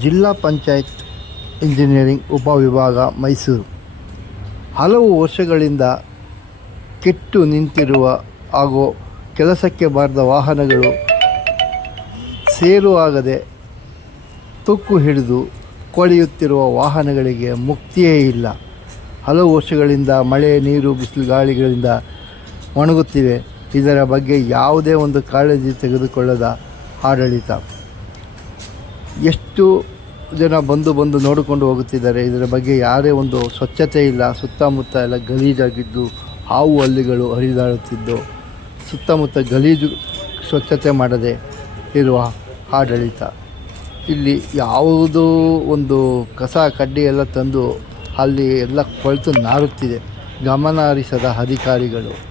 ಜಿಲ್ಲಾ ಪಂಚಾಯತ್ ಇಂಜಿನಿಯರಿಂಗ್ ಉಪವಿಭಾಗ ಮೈಸೂರು. ಹಲವು ವರ್ಷಗಳಿಂದ ಕೆಟ್ಟು ನಿಂತಿರುವ ಹಾಗೂ ಕೆಲಸಕ್ಕೆ ಬಾರದ ವಾಹನಗಳು ಸೇರುವಾಗದೆ ತುಕ್ಕು ಹಿಡಿದು ಕೊಳೆಯುತ್ತಿರುವ ವಾಹನಗಳಿಗೆ ಮುಕ್ತಿಯೇ ಇಲ್ಲ. ಹಲವು ವರ್ಷಗಳಿಂದ ಮಳೆ, ನೀರು, ಬಿಸಿಲು, ಗಾಳಿಗಳಿಂದ ಒಣಗುತ್ತಿವೆ. ಇದರ ಬಗ್ಗೆ ಯಾವುದೇ ಒಂದು ಕಾಳಜಿ ತೆಗೆದುಕೊಳ್ಳದ ಆಡಳಿತ. ಎಷ್ಟು ಜನ ಬಂದು ಬಂದು ನೋಡಿಕೊಂಡು ಹೋಗುತ್ತಿದ್ದಾರೆ, ಇದರ ಬಗ್ಗೆ ಯಾರೇ ಒಂದು ಸ್ವಚ್ಛತೆ ಇಲ್ಲ. ಸುತ್ತಮುತ್ತ ಎಲ್ಲ ಗಲೀಜಾಗಿದ್ದು, ಹಾವು ಹಲ್ಲಿಗಳು ಹರಿದಾಡುತ್ತಿದ್ದು, ಸುತ್ತಮುತ್ತ ಗಲೀಜು ಸ್ವಚ್ಛತೆ ಮಾಡದೆ ಇರುವ ಆಡಳಿತ. ಇಲ್ಲಿ ಯಾವುದೋ ಒಂದು ಕಸ, ಕಡ್ಡಿ ಎಲ್ಲ ತಂದು ಅಲ್ಲಿ ಎಲ್ಲ ಕೊಳೆತು ನಾರುತ್ತಿದೆ. ಗಮನ ಹರಿಸದ ಅಧಿಕಾರಿಗಳು.